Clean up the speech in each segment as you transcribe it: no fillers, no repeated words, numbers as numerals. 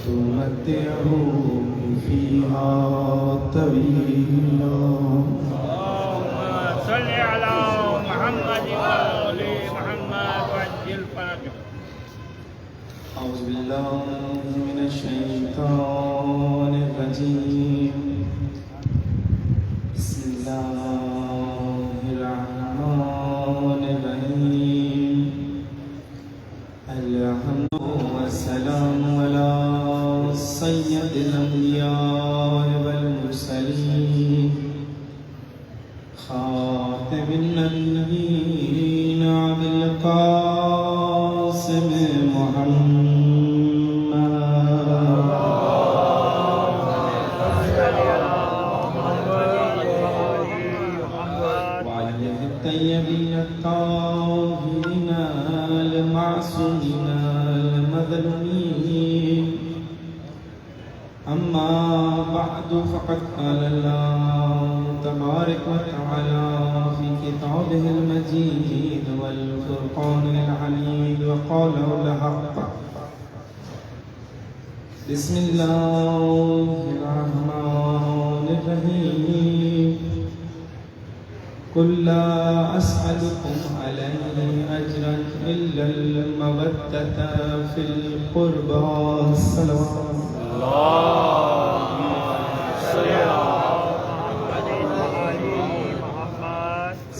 وتمتعه فيها طويلا. صل على محمد وآل محمد وعجل فرجه. أعوذ بالله من الشيطان الرجيم. بسم الله الرحمن الرحيم. الحمد والسلام على سيد الأنبياء والمرسلين خاتم النبيين أبي القاسم محمد وعلى الطيبين الطاهرين المعصومين المظلومين. أما بعد فقد قال الله تبارك وتعالى في كتابه المجيد والفرقان الحميد وقال الحق. بسم الله الرحمن الرحيم. قل لا أسألكم عليه أجرا إلا المودة في القربى. الصلوات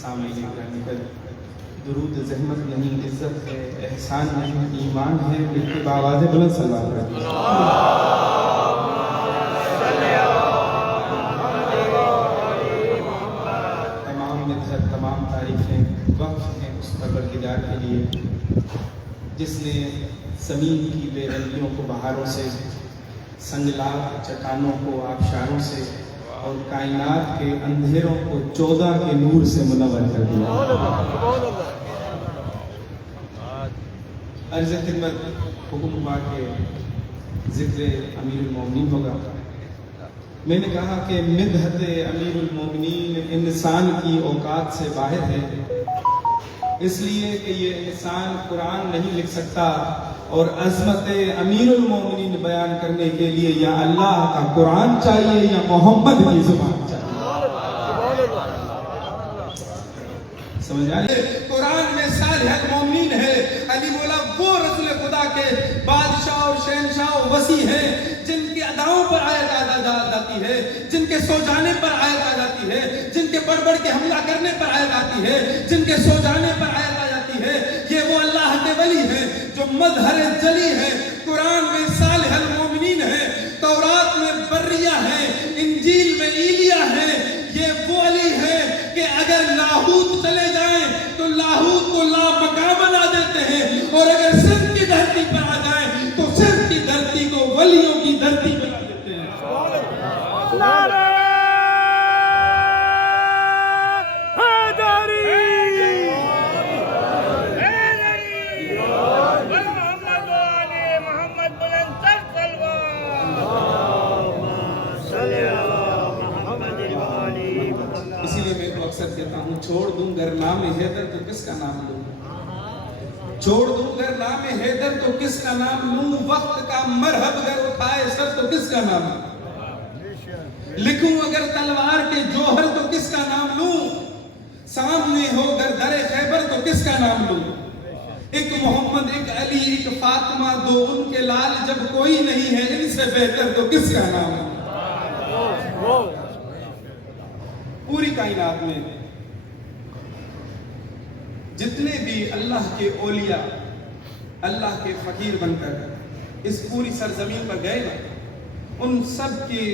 سامعین گرامی کا درود زحمت نہیں، عزت ہے، احسان نہیں، ایمان ہے، مل کے بآواز بلند صلوات کرتے ہیں. تمام مدحت، تمام تعریفیں وقف ہیں اس پروردگار کے لیے جس نے زمین کی بے رنگیوں کو بہاروں سے، سنگلاخ چٹانوں کو آبشاروں سے اور کائنات کے اندھیروں کو 14 کے نور سے منور کر دیا. عرض خدمت حکم ہوا کہ ذکر امیر المومنین ہوگا. میں نے کہا کہ مدحت امیر المومنین انسان کی اوقات سے باہر ہے، اس لیے کہ یہ انسان قرآن نہیں لکھ سکتا اور عظمت امیر المومنین بیان کرنے کے لیے یا اللہ کا قرآن چاہیے یا محمد کی زبان چاہیے. سمجھ آئے؟ قرآن میں صالح المومنین ہے. علی مولا وہ رسول خدا کے بادشاہ اور شہنشاہ و وسیع ہیں جن کی اداؤں پر آیت آ جاتی ہے، جن کے سو جانے پر آیت آ جاتی ہے، جن کے بڑھ بڑھ کے حملہ کرنے پر آیت آتی ہے، جن کے سو جانے پر آیت آ جاتی ہے. یہ وہ اللہ کے ولی ہیں جو مظہر جلی ہے. قرآن میں صالح المومنین ہے، تورات میں بریہ ہے، انجیل میں ایلیا ہے. یہ وہ علی ہے کہ اگر لاہوت چلے جائیں تو لاہوت کو لامکاں بنا دیتے ہیں، اور اگر سندھ کی دھرتی پر آ جائیں تو سندھ کی دھرتی کو ولیوں کی دھرتی بنا دیتے ہیں. اسی لیے میں تو اکثر کہتا ہوں چھوڑ دوں گر نام حیدر تو کس کا نام لوں، چھوڑ دوں گر نام حیدر تو کس کا نام لوں، وقت کا مرحب گر اٹھائے سر تو کس کا نام لوں، لکھوں اگر تلوار کے جوہر تو کس کا نام لوں، سامنے ہو گر در خیبر تو کس کا نام لوں. ایک محمد، ایک علی، ایک فاطمہ، دو ان کے لال جب کوئی نہیں ہے ان سے بہتر تو کس کا نام لوں. پوری کائنات میں جتنے بھی اللہ کے اولیاء، اللہ کے فقیر بن کر اس پوری سرزمین پر گئے نا، ان سب کی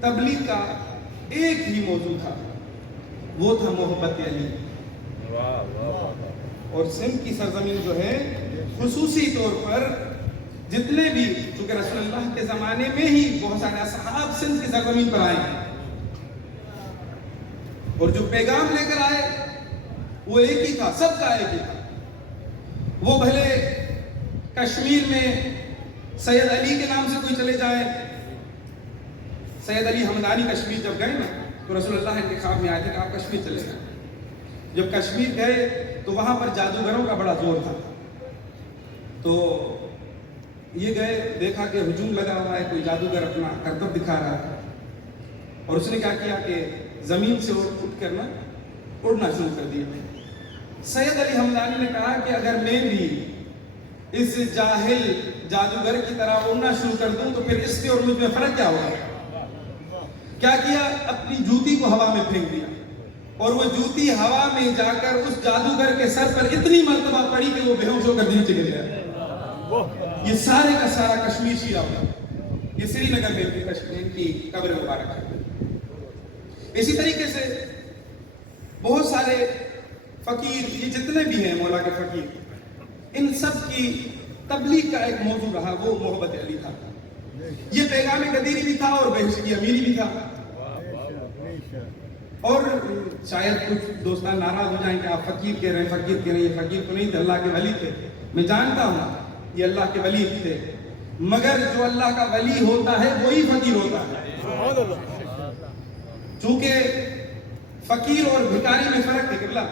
تبلیغ کا ایک ہی موضوع تھا، وہ تھا محبت علی. اور سندھ کی سرزمین جو ہے خصوصی طور پر جتنے بھی، چونکہ رسول اللہ کے زمانے میں ہی بہت سارے اصحاب سندھ کی سرزمین پر آئے اور جو پیغام لے کر آئے وہ ایک ہی تھا، سب کا ایک ہی تھا. وہ بھلے کشمیر میں سید علی کے نام سے کوئی چلے جائے. سید علی حمدانی کشمیر جب گئے نا تو رسول اللہ ان کے خواب میں آئے تھے کہ آپ کشمیر چلے جائیں. جب کشمیر گئے تو وہاں پر جادوگروں کا بڑا زور تھا. تو یہ گئے, دیکھا کہ ہجوم لگا ہوا ہے, کوئی جادوگر اپنا کرتب دکھا رہا ہے, اور اس نے کیا کیا کہ زمین سے اٹھ کر نا اڑنا شروع کر دیا. سید علی ہمدانی نے کہا کہ اگر میں بھی اس جاہل جادوگر کی طرح اڑنا شروع کر دوں تو پھر اس کے اور مجھ میں فرق کیا ہوگا. کیا کیا, اپنی جوتی کو ہوا میں پھینک دیا, اور وہ جوتی ہوا میں جا کر اس جادوگر کے سر پر اتنی مرتبہ پڑی کہ وہ بے ہوش ہو کر نیچے گر گیا. یہ سارے کا سارا کشمیر شیعہ ہوا, یہ سری نگر میں کشمیر کی قبر مبارک ہے. اسی طریقے سے بہت سارے فقیر, یہ جتنے بھی ہیں مولا کے فقیر, ان سب کی تبلیغ کا ایک موضوع رہا, وہ محبت علی تھا. یہ پیغام قدیری بھی تھا اور بہشت کی امیری بھی تھا. اور شاید کچھ دوستان ناراض ہو جائیں کہ آپ فقیر کہہ رہے ہیں, فقیر کہہ رہے ہیں. یہ فقیر تو نہیں تھے, اللہ کے ولی تھے. میں جانتا ہوں یہ اللہ کے ولی تھے, مگر جو اللہ کا ولی ہوتا ہے وہی فقیر ہوتا ہے. چونکہ فقیر اور بھکاری میں فرق ہے قبلہ.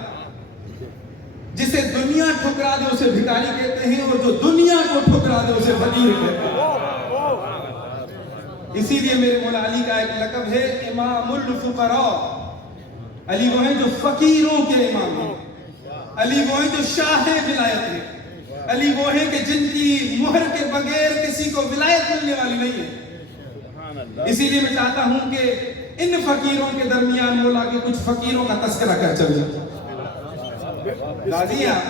جسے دنیا ٹھکرا دے اسے بھکاری کہتے ہیں, اور جو دنیا کو ٹھکرا دے اسے فقیر کہتے ہیں. اسی لیے میرے مولا علی کا ایک لقب ہے امام الفقراء. علی وہ ہیں جو فقیروں کے امام ہیں, علی وہ ہیں جو شاہ ولایت ہیں, علی وہ ہیں کہ جن کی مہر کے بغیر کسی کو ولایت ملنے والی نہیں ہے. اسی لیے میں چاہتا ہوں کہ ان فقیروں کے درمیان مولا کے کچھ فقیروں کا تذکرہ کر چل جائے. راضی ہیں آپ؟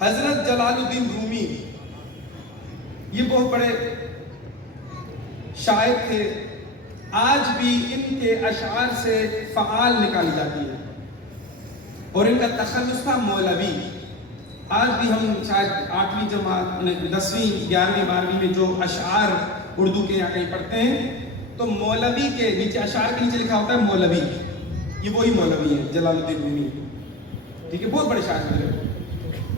حضرت جلال الدین رومی, یہ بہت بڑے شاعر تھے. آج بھی ان کے اشعار سے فعال نکالی جاتی ہے, اور ان کا تخلص تھا مولوی. آج بھی ہم شاید 8ویں جماعت 10ویں 11ویں 12ویں میں جو اشعار اردو کے یہاں کہیں پڑھتے ہیں تو مولوی کے نیچے, اشعار کے نیچے لکھا ہوتا ہے مولوی. یہ وہی مولوی ہے جلال الدین رومی. ٹھیک ہے, بہت بڑے شاعر تھے,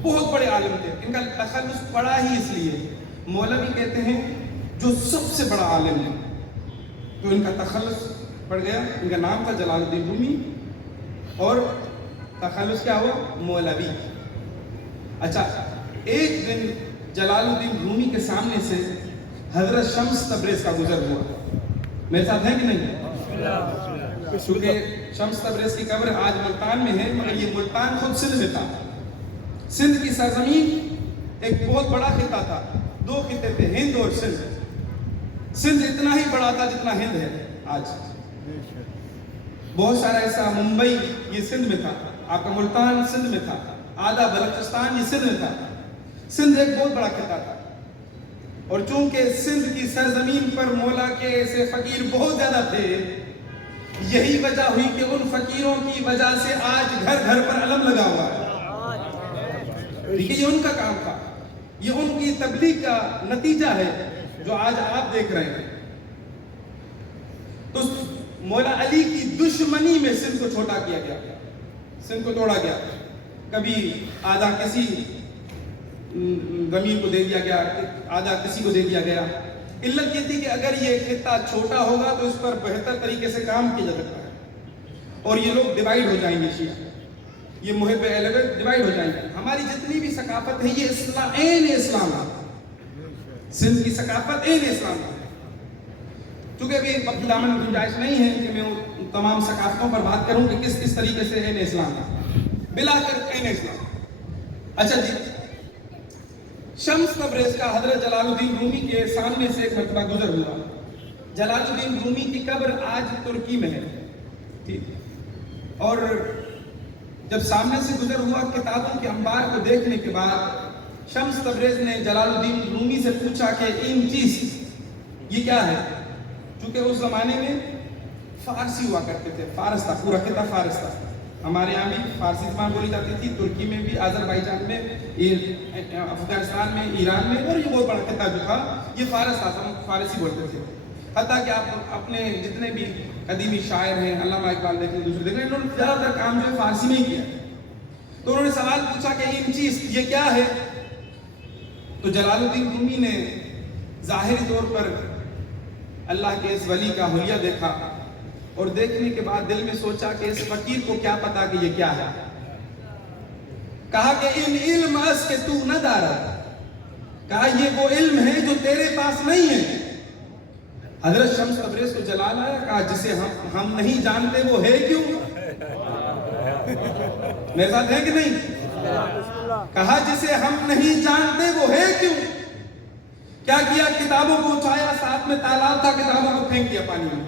بہت بڑے عالم تھے. ان کا تخلص پڑا ہی اس لیے, مولوی کہتے ہیں جو سب سے بڑا عالم ہے, تو ان کا تخلص پڑ گیا. ان کا نام تھا جلال الدین رومی اور تخلص کیا ہوا, مولوی. اچھا, ایک دن جلال الدین رومی کے سامنے سے حضرت شمس تبریز کا گزر ہوا. میرے ساتھ ہے کہ نہیں؟ کیونکہ شمس تبریز کی قبر آج ملتان میں ہے, مگر یہ ملتان خود سندھ میں تھا. سندھ کی سرزمین ایک بہت بڑا خطہ تھا, 2 خطے تھے, ہند اور سندھ. سندھ اتنا ہی بڑا تھا جتنا ہند ہے آج. بہت سارا ایسا, ممبئی یہ سندھ میں تھا, آپ کا ملتان سندھ میں تھا, آدھا بلوچستان یہ سندھ میں تھا. سندھ ایک بہت بڑا خطہ تھا, اور چونکہ سندھ کی سرزمین پر مولا کے ایسے فقیر بہت زیادہ تھے, یہی وجہ ہوئی کہ ان فقیروں کی وجہ سے آج گھر گھر پر علم لگا ہوا ہے. یہ ان کا کام تھا, یہ ان کی تبلیغ کا نتیجہ ہے جو آج آپ دیکھ رہے ہیں. تو مولا علی کی دشمنی میں سندھ کو چھوٹا کیا گیا, سندھ کو توڑا گیا. کبھی آدھا کسی زمین کو دے دیا گیا, آدھا کسی کو دے دیا گیا. علت یہ تھی کہ اگر یہ خطہ چھوٹا ہوگا تو اس پر بہتر طریقے سے کام کیا جا سکتا ہے, اور یہ لوگ ڈیوائیڈ ہو جائیں گے. شیعہ یہ محب اہل بیت ڈیوائیڈ ہو جائیں گے. ہماری جتنی بھی ثقافت ہے یہ اسلام, عین اسلام ہے. سندھ کی ثقافت عین اسلام ہے. چونکہ ابھی وقت دامن میں گنجائش نہیں ہے کہ میں تمام ثقافتوں پر بات کروں کہ کس کس طریقے سے عین اسلام ہے. بلا کر عین اسلام. اچھا جی, شمس تبریز کا حضرت جلال الدین رومی کے سامنے سے ایک مرتبہ گزر ہوا. جلال الدین رومی کی قبر آج ترکی میں ہے, اور جب سامنے سے گزر ہوا, کتابوں کے انبار کو دیکھنے کے بعد شمس تبریز نے جلال الدین رومی سے پوچھا کہ این چیز یہ کیا ہے. چونکہ اس زمانے میں فارسی ہوا کرتے تھے, فارس تھا, پورا خطہ فارس تھا. ہمارے یہاں بھی فارسی زبان بولی جاتی تھی, ترکی میں بھی, آذربائیجان میں, افغانستان میں, ایران میں, اور یہ بہت بڑا خطہ جو تھا یہ فارس تھا, ہم فارسی بولتے تھے. حتیٰ کہ آپ اپنے جتنے بھی قدیمی شاعر ہیں, علامہ اقبال دیکھیں, دوسرے دیکھیں, انہوں نے زیادہ تر کام جو ہے فارسی میں ہی کیا. تو انہوں نے سوال پوچھا کہ این چیز یہ کیا ہے. تو جلال الدین رومی نے ظاہری طور پر اللہ کے اس ولی کا حلیہ دیکھا, اور دیکھنے کے بعد دل میں سوچا کہ اس فقیر کو کیا پتا کہ یہ کیا ہے. کہا کہ ان علم اس کے تو نہ دارا, کہا یہ وہ علم ہے جو تیرے پاس نہیں ہے. حضرت شمس تبریز کو جلال آیا, کہا جسے ہم نہیں جانتے وہ ہے کیوں؟ میرے ساتھ ہے کہ نہیں؟ کہا جسے ہم نہیں جانتے وہ ہے کیوں؟ کیا کیا؟ کتابوں کو اٹھایا, ساتھ میں تالاب تھا, کتابوں کو پھینک دیا پانی میں.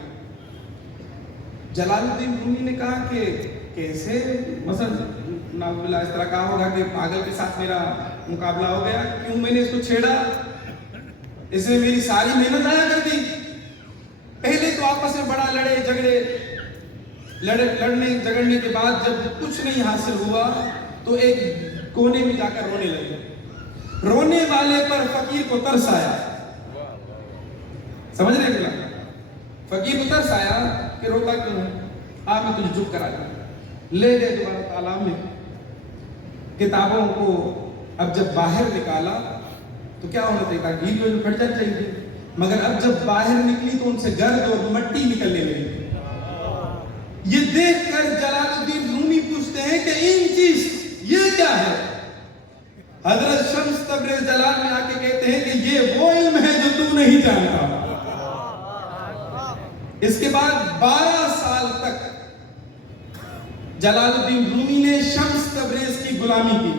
جلال الدین رومی نے کہا کہ کیسے, مثلا نعوذ باللہ اس طرح کہا ہوگا کہ پاگل کے ساتھ میرا مقابلہ ہو گیا, کیوں میں نے اس کو چھیڑا, اس نے میری ساری محنت ضائع کر دی. پہلے تو آپس میں بڑا لڑے جھگڑے, لڑنے جھگڑنے کے بعد جب کچھ نہیں حاصل ہوا تو ایک کونے میں جا کر رونے لگے. رونے والے پر فقیر کو ترس آیا. سمجھ رہے ہیں؟ فقیر کو ترس آیا کہ روتا کیوں ہے, آپ میں تجھے چپ کرا دیا. لے گئے دوبارہ تالاب میں, کتابوں کو اب جب باہر نکالا تو کیا ہونا چاہیے, گیلی ہوئی پھٹ جانا چاہیے, مگر اب جب باہر نکلی تو ان سے گرد اور مٹی نکلنے لگی. یہ دیکھ کر جلال الدین رومی پوچھتے ہیں کہ ان چیز یہ کیا ہے؟ حضرت شمس تبریز جلال میں آ کے کہتے ہیں کہ یہ وہ علم ہے جو تو نہیں جانتا. اس کے بعد 12 سال تک جلال الدین رومی نے شمس تبریز کی غلامی کی,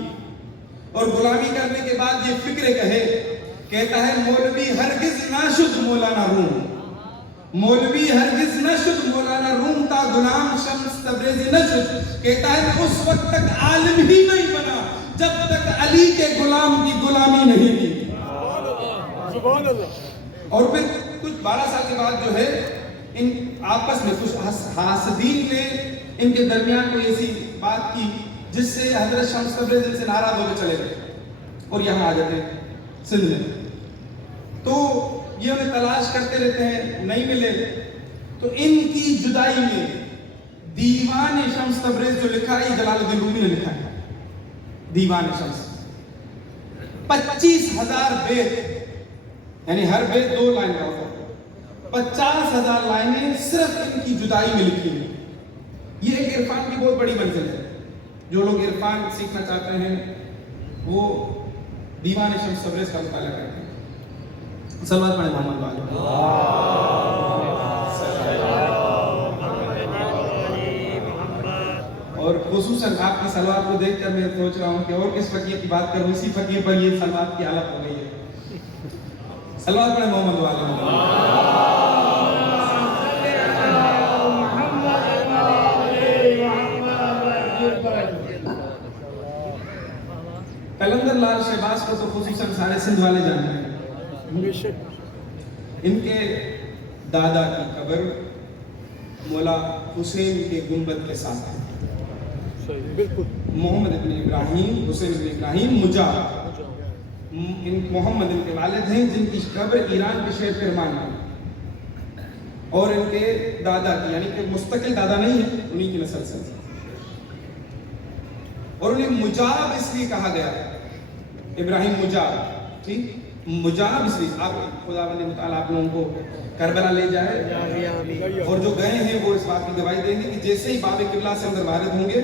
اور غلامی کرنے کے بعد یہ فکر کہتا ہے مولوی ہرگز نہ شد مولانا روم, مولوی ہرگز نہ شد مولانا روم کا غلام شمس تبریزی نہ شد. کہتا ہے کہ اس وقت تک عالم ہی نہیں بنا جب تک علی کے غلام کی غلامی نہیں کی. اور پھر کچھ 12 سال کے بعد جو ہے ان آپس میں کچھ حاسدین نے ان کے درمیان کوئی ایسی بات کی جس سے حضرت شمس تبریز ان سے ناراض ہو کے چلے گئے اور یہاں آ جاتے ہیں سندھ میں. تو یہ انہیں تلاش کرتے رہتے ہیں, نہیں ملے. تو ان کی جدائی میں دیوان شمس تبریز جو لکھا ہے, جلال الدین رومی نے لکھا ہے. دیوان شمس 25,000 بیت, یعنی ہر بیت 2 لائن کا ہوتا ہے, 50,000 لائنیں صرف ان کی جدائی میں لکھی ہیں. یہ ایک عرفان کی بہت بڑی منزل ہے. جو لوگ عرفان سیکھنا چاہتے ہیں وہ دیوان شمس تبریز کا مطالعہ کرتے ہیں. صلوات پڑھیں محمد والے. اور خصوصاً آپ کی صلوات کو دیکھ کر میں سوچ رہا ہوں کہ اور کس فقیر کی بات کروں, اسی فقیر پر یہ صلوات کی حالت ہو گئی ہے. صلوات پڑھیں محمد والے. قلندر لال شہباز کو تو خصوصاً سارے سندھ والے جانتے ہیں. ان کے دادا کی قبر مولا حسین کے گنبد کے ساتھ ہے. محمد ابن ابراہیم, حسین ابن ابراہیم مجاب, محمد ان کے والد ہیں جن کی قبر ایران کے شہر کرمان ہے. اور ان کے دادا کی, یعنی کہ مستقل دادا نہیں ہے, انہی کی نسل سے. اور انہیں مجاب اس لیے کہا گیا, ابراہیم مجاب, ٹھیک, مجاب اس لیے. آپ خدا بندی مطالعہ آپ لوگوں کو کربلا لے جائے, اور جو گئے ہیں وہ اس بات کی گواہی دیں گے کہ جیسے ہی باب قبلہ سے اندر وارد ہوں گے,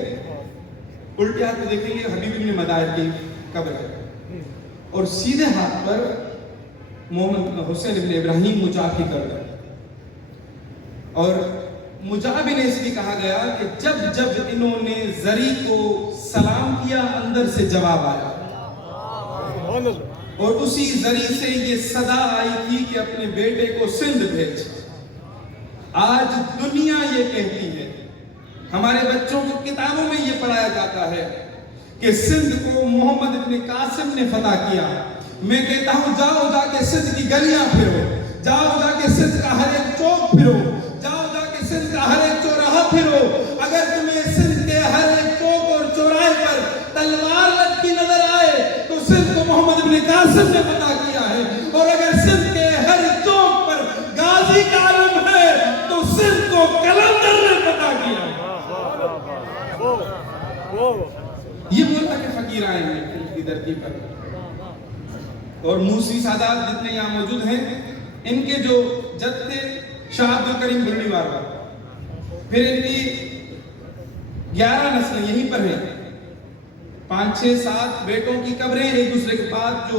الٹے ہاتھ میں دیکھیں گے حبیب ابن مدائر کی قبر ہے, اور سیدھے ہاتھ پر محمد حسین ابن ابراہیم مجاب کی قبر ہے. اور مجاب انہیں اس لیے کہا گیا کہ جب جب انہوں نے زری کو سلام کیا اندر سے جواب آیا, اور اسی زری سے یہ صدا آئی تھی کہ اپنے بیٹے کو سندھ بھیج. آج دنیا یہ کہتی ہے, ہمارے بچوں کو کتابوں میں یہ پڑھایا جاتا ہے کہ سندھ کو محمد ابن قاسم نے فتح کیا. میں کہتا ہوں جاؤ جا کے سندھ کی گلیاں پھرو, جاؤ جا کے سندھ کا ہر ایک چوک پھرو, جاؤ جا کے سندھ کا ہر ایک چوراہا پھرو. اگر تمہیں سندھ کے ہر ایک چوک اور چوراہے پر تلوار لٹکی نظر آئے تو سندھ کو محمد ابن قاسم نے فتح کیا ہے, اور اگر سندھ کے ہر چوک پر غازی کا علم ہے تو سندھ کو قلندر نے فتح کیا ہے. یہ بولتا کہ فقیر آئے ہیں کی دھرتی پر. اور موسوی سادات جتنے یہاں موجود ہیں, ان کے جو جد تھے شاہ عبد الکریم برنی والا, پھر ان کی 11 نسلیں یہیں پر ہیں, 5 6 7 بیٹوں کی قبریں ایک دوسرے کے بعد جو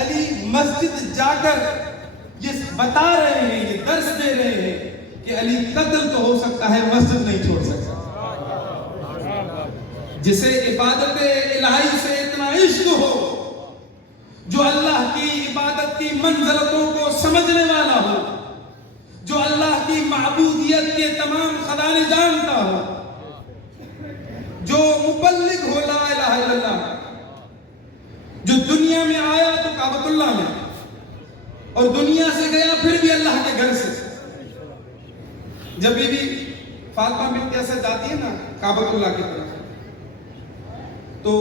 علی مسجد جا کر یہ بتا رہے ہیں، یہ درس دے رہے ہیں کہ علی قتل تو ہو سکتا ہے، مسجد نہیں چھوڑ سکتا۔ جسے عبادت الہی سے اتنا عشق ہو، جو اللہ کی عبادت کی منزلتوں کو سمجھنے والا ہو، جو اللہ کی معبودیت کے تمام خزانے جانتا ہو، جو مبلغ ہو لا الہ الا اللہ، جو دنیا میں آیا تو کعبۃ اللہ میں، اور دنیا سے گیا پھر بھی اللہ کے گھر سے۔ جب بی بی فاطمہ بنت اسد جاتی ہے نا کعبۃ اللہ کی طرف، تو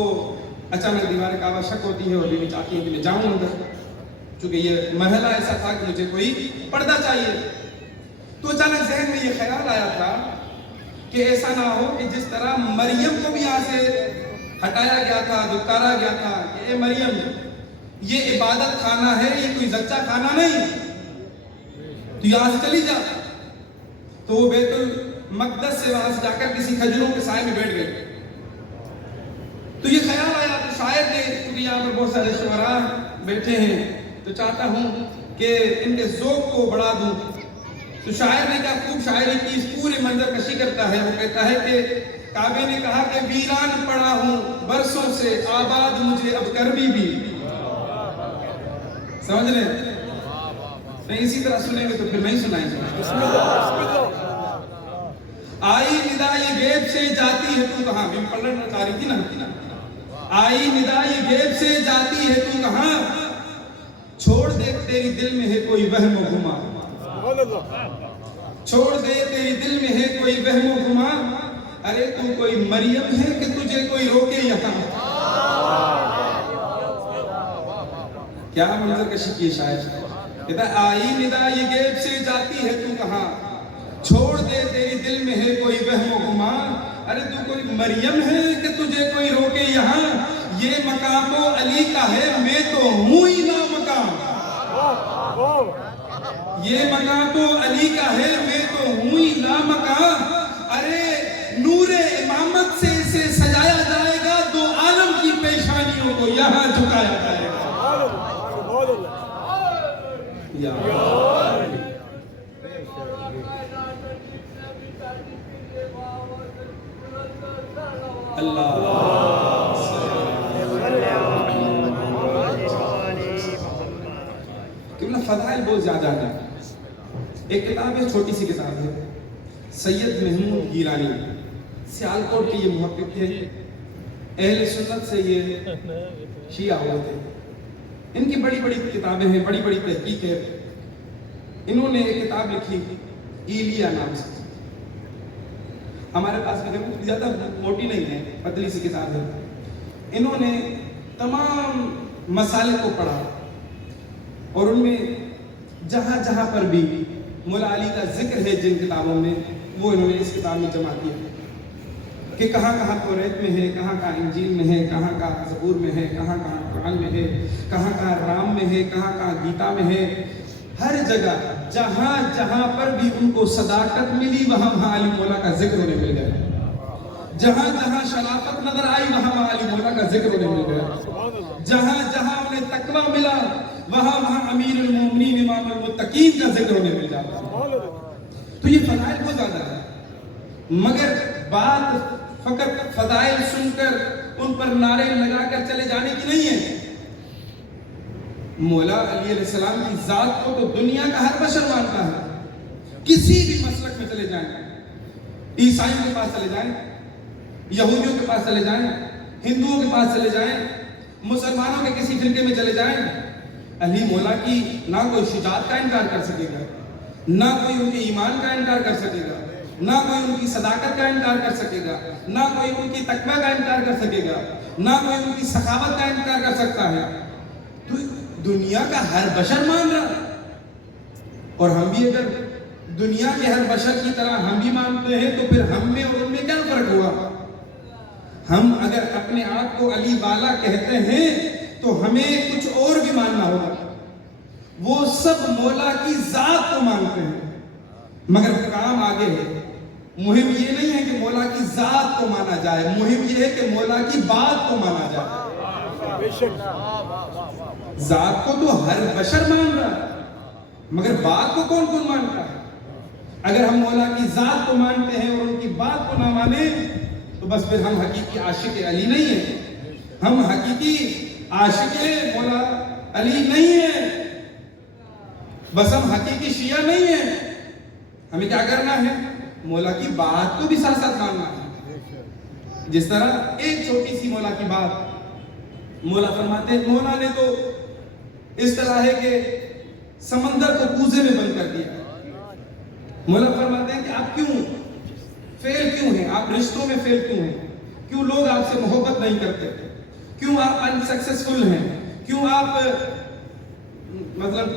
اچانک دیوار کعبہ شک ہوتی ہے اور بیوی چاہتی ہے کہ میں جاؤں اندر، چونکہ یہ مرحلہ ایسا تھا کہ مجھے کوئی پردہ چاہیے۔ تو اچانک ذہن میں یہ خیال آیا تھا کہ ایسا نہ ہو کہ جس طرح مریم کو بھی یہاں سے ہٹایا گیا تھا، دھتکارا گیا تھا کہ اے مریم یہ عبادت خانہ ہے، یہ کوئی زچہ خانہ نہیں، تو یہاں سے چلی جا۔ تو وہ بیت المقدس سے وہاں سے جا کر کسی کھجوروں کے سائے میں بیٹھ گئے۔ تو یہ خیال آیا تو شاید کیونکہ یہاں پر بہت سارے شعراء بیٹھے ہیں تو چاہتا ہوں کہ ان کے ذوق کو بڑھا دوں۔ تو شاعر نے کیا خوب شاعری کی، اس پورے منظر کشی کرتا ہے۔ وہ کہتا ہے کہ کعبے نے کہا کہ ویران پڑا ہوں برسوں سے، آباد مجھے اب کربی بھی۔ سمجھ رہے ہیں؟ نہیں اسی طرح سنیں گے تو پھر نہیں سنائیں گے۔ آئی ندا یہ غیب سے جاتی ہے تو کہاں، میں پڑھ رہی تھی نا، آئی ندا یہ غیب سے جاتی ہے تو کہاں، چھوڑ دے تیری دل میں ہے کوئی وہم و گما، چھوڑ دے تیری دل میں ہے کوئی وہم و گما، ارے تو کوئی مریم ہے کہ تجھے کوئی روکے یہاں۔ کیا منظر کشی کی شاید، کہتا ہے آئی ندا یہ غیب سے جاتی ہے تو کہاں، چھوڑ دے تیری دل میں ہے کوئی وہم و گما، ارے تو کوئی مریم ہے کہ تجھے کوئی روکے یہاں، یہ مقام تو علی کا ہے میں تو ہوں ہی لا مقام، یہ مقام تو علی کا ہے میں تو ہوں ہی لا مقام، ارے نور امامت سے اسے سجایا جائے گا، دو عالم کی پیشانیوں کو یہاں جھکایا جائے گا۔ یا اللہ فضائل بہت زیادہ ہیں۔ ایک کتاب ہے، چھوٹی سی کتاب ہے، سید محمود گیلانی، سیالکوٹ کے یہ محقق تھے، اہل سنت سے یہ شیعہ ہوئے تھے۔ ان کی بڑی بڑی کتابیں ہیں، بڑی بڑی تحقیق ہے۔ انہوں نے ایک کتاب لکھی ایلیا نام سے، ہمارے پاس زیادہ موٹی نہیں ہے، پتلی سی کتاب ہے۔ انہوں نے تمام مسائل کو پڑھا اور ان میں جہاں جہاں پر بھی مولا علی کا ذکر ہے جن کتابوں میں، وہ انہوں نے اس کتاب میں جمع کیا کہ کہاں کہاں توریت میں ہے، کہاں کہاں انجیل میں ہے، کہاں کہاں زبور میں ہے، کہاں کہاں قرآن میں ہے، کہاں کہاں رام میں ہے، کہاں کہاں گیتا میں ہے۔ ہر جگہ جہاں جہاں پر بھی ان کو صداقت ملی وہاں وہاں علی مولا کا ذکر انہیں مل گیا، جہاں جہاں شرافت نظر آئی وہاں وہاں علی مولا کا ذکر انہیں مل گیا، جہاں جہاں انہیں تقویٰ ملا وہاں وہاں امیر المومنین امام المتقین کا ذکر انہیں مل جاتا ہے۔ تو یہ فضائل بہت زیادہ ہے، مگر بات فقط فضائل سن کر ان پر نعرے لگا کر چلے جانے کی نہیں ہے۔ مولا علی علیہ السلام کی ذات کو تو دنیا کا ہر بشر مانتا ہے، کسی بھی مسلک میں چلے جائیں، عیسائیوں کے پاس چلے جائیں، یہودیوں کے پاس چلے جائیں، ہندوؤں کے پاس چلے جائیں، مسلمانوں کے کسی فرقے میں چلے جائیں، علی مولا کی نہ کوئی شجاعت کا انکار کر سکے گا، نہ کوئی ان کے ایمان کا انکار کر سکے گا، نہ کوئی ان کی صداقت کا انکار کر سکے گا، نہ کوئی ان کی تقویٰ کا انکار کر سکے گا، نہ کوئی ان کی سخاوت کا انکار کر سکتا ہے۔ تو دنیا کا ہر بشر مان رہا، اور ہم بھی اگر دنیا کے ہر بشر کی طرح ہم بھی مانتے ہیں تو پھر ہم میں اور ان میں کیا فرق ہوا؟ ہم اگر اپنے آپ کو علی والا کہتے ہیں تو ہمیں کچھ اور بھی ماننا ہوگا۔ وہ سب مولا کی ذات کو مانتے ہیں، مگر کام آگے ہے۔ مہم یہ نہیں ہے کہ مولا کی ذات کو مانا جائے، مہم یہ ہے کہ مولا کی بات کو مانا جائے۔ ذات کو تو ہر بشر مان رہا ہے، مگر بات کو کون کون مانتا ہے؟ اگر ہم مولا کی ذات کو مانتے ہیں اور ان کی بات کو نہ مانیں تو بس پھر ہم حقیقی عاشق علی نہیں ہیں، ہم حقیقی عاشق مولا علی نہیں ہیں، بس ہم حقیقی شیعہ نہیں ہیں۔ ہمیں کیا کرنا ہے؟ مولا کی بات کو بھی ساتھ ساتھ ماننا ہے۔ جس طرح ایک چھوٹی سی مولا کی بات، مولا فرماتے ہیں مولا نے تو اس طرح ہے کہ سمندر کو کوزے میں بند کر دیا۔ مولا فرماتے ہیں کہ آپ کیوں فیل کیوں ہیں، آپ رشتوں میں فیل کیوں ہیں، کیوں لوگ آپ سے محبت نہیں کرتے، کیوں آپ انسکسیسفل ہیں، کیوں آپ مطلب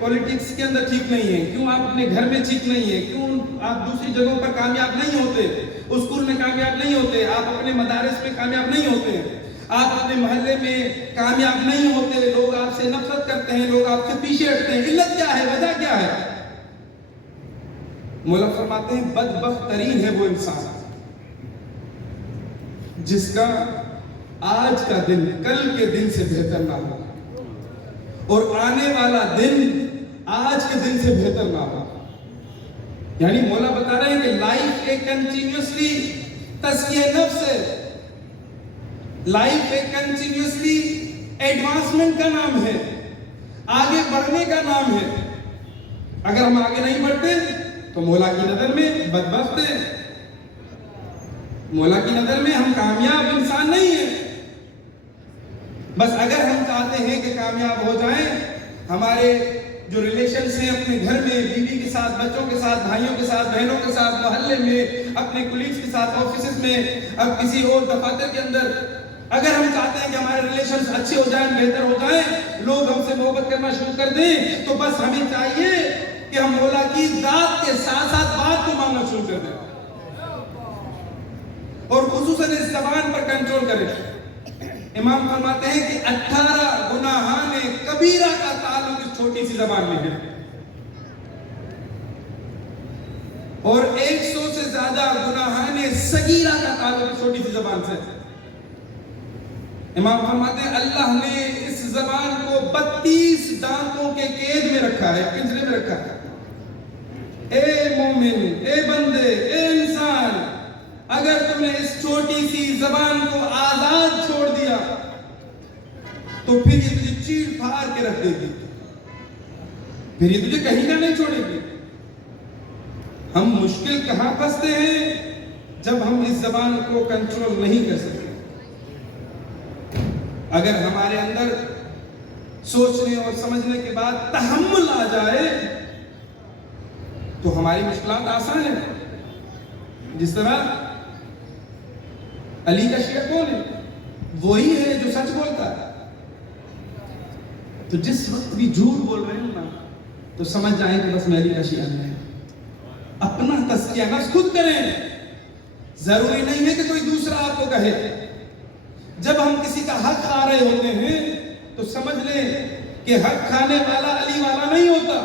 پولیٹکس کے اندر ٹھیک نہیں ہیں، کیوں آپ اپنے گھر میں ٹھیک نہیں ہیں، کیوں آپ دوسری جگہوں پر کامیاب نہیں ہوتے، اسکول میں کامیاب نہیں ہوتے، آپ اپنے مدارس میں کامیاب نہیں ہوتے ہیں، آپ اپنے محلے میں کامیاب نہیں ہوتے، لوگ آپ سے نفرت کرتے ہیں، لوگ آپ سے پیچھے ہٹتے ہیں، علت کیا ہے، وجہ کیا ہے؟ مولا فرماتے ہیں بدبخت ترین ہے وہ انسان جس کا آج کا دن کل کے دن سے بہتر نہ ہو اور آنے والا دن آج کے دن سے بہتر نہ ہو۔ یعنی مولا بتا رہے ہیں کہ لائف ایک کنٹینیوسلی تزکیہ نفس ہے، لائف ایک کنٹینیوسلی ایڈوانسمنٹ کا نام ہے، آگے بڑھنے کا نام ہے۔ اگر ہم آگے نہیں بڑھتے تو مولا کی نظر میں بدبخت ہیں، مولا کی نظر میں ہم کامیاب انسان نہیں ہیں۔ بس اگر ہم چاہتے ہیں کہ کامیاب ہو جائیں، ہمارے جو ریلیشنز ہیں اپنے گھر میں، بیوی کے ساتھ، بچوں کے ساتھ، بھائیوں کے ساتھ، بہنوں کے ساتھ، محلے میں، اپنے کولیگز کے ساتھ، آفیسز میں، اب کسی اور دفاتر کے اندر، اگر ہم چاہتے ہیں کہ ہمارے ریلیشنز اچھے ہو جائیں، بہتر ہو جائیں، لوگ ہم سے محبت کرنا شروع کر دیں، تو بس ہمیں چاہیے کہ ہم مولا کی ذات کے ساتھ ساتھ بات کو ماننا شروع کر دیں اور خصوصاً اس زبان پر کنٹرول کریں۔ امام فرماتے ہیں کہ 18 گناہان کبیرہ کا تعلق اس چھوٹی سی زبان میں ہے اور 100 سے زیادہ گناہان صغیرہ کا تعلق اس چھوٹی سی زبان سے ہے۔ امام فرماتے ہیں اللہ نے اس زبان کو 32 دانتوں کے قید میں رکھا ہے، پنجرے میں رکھا ہے۔ اے مومن، اے بندے، اے انسان، اگر تم نے اس چھوٹی سی زبان کو آزاد چھوڑ دیا تو پھر یہ تجھے چیڑ پھاڑ کے رکھ دے گی، پھر یہ تجھے کہیں کا نہیں چھوڑے گی۔ ہم مشکل کہاں پھنستے ہیں؟ جب ہم اس زبان کو کنٹرول نہیں کر سکتے۔ اگر ہمارے اندر سوچنے اور سمجھنے کے بعد تحمل آ جائے تو ہماری مشکلات آسان ہیں۔ جس طرح علی کا شیعہ کون ہے؟ وہی ہے جو سچ بولتا ہے۔ تو جس وقت بھی جھوٹ بول رہے ہیں نا تو سمجھ جائیں کہ بس میں علی کا شیعہ نہیں ہے۔ اپنا تزکیہ نفس خود کریں، ضروری نہیں ہے کہ کوئی دوسرا آپ کو کہے۔ جب ہم کسی کا حق کھا رہے ہوتے ہیں تو سمجھ لیں کہ حق کھانے والا علی والا نہیں ہوتا۔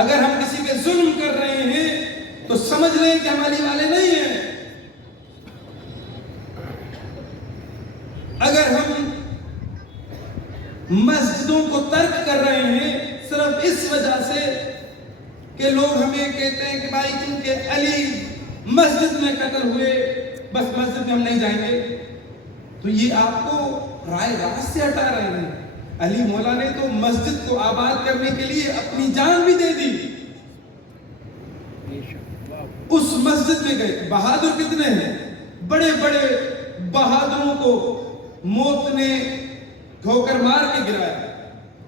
اگر ہم کسی پہ ظلم کر رہے ہیں تو سمجھ لیں کہ ہم علی والے نہیں ہیں۔ اگر ہم مسجدوں کو ترک کر رہے ہیں صرف اس وجہ سے کہ لوگ ہمیں کہتے ہیں کہ بھائی کیونکہ علی مسجد میں قتل ہوئے بس مسجد میں ہم نہیں جائیں گے، تو یہ آپ کو رائے راست سے ہٹا رہے ہیں۔ علی مولا نے تو مسجد کو آباد کرنے کے لیے اپنی جان بھی دے دی، اس مسجد میں گئے۔ بہادر کتنے ہیں؟ بڑے بڑے بہادروں کو موت نے ٹھوکر مار کے گرایا،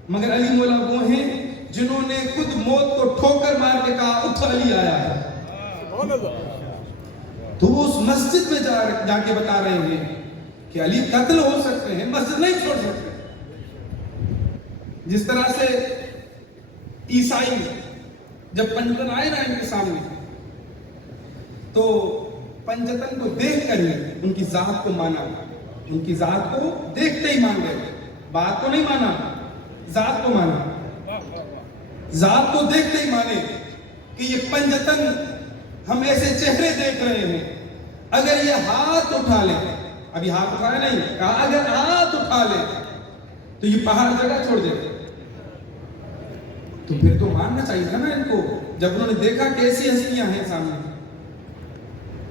مگر علی مولا وہ ہیں جنہوں نے خود موت کو ٹھوکر مار کے کہا اٹھ علی آیا ہے۔ تو وہ اس مسجد میں جا کے بتا رہے ہیں کہ علی قتل ہو سکتے ہیں، مسجد نہیں چھوڑ سکتے۔ جس طرح سے عیسائی جب پنجتن آئے نا ان کے سامنے تو پنجتن کو دیکھ کر ہی ان کی ذات کو مانا، ان کی ذات کو دیکھتے ہی مان گئے، بات کو نہیں مانا، ذات کو مانا، ذات کو دیکھتے ہی مانے کہ یہ پنجتن ہم ایسے چہرے دیکھ رہے ہیں، اگر یہ ہاتھ اٹھا لیں ابھی ہاتھ اٹھایا نہیں، کہا اگر ہاتھ اٹھا لے تو یہ پہاڑ جگہ چھوڑ دے. تو پھر تو ماننا چاہیے تھا نا ان کو، جب انہوں نے دیکھا کیسی ہستیاں ہیں سامنے.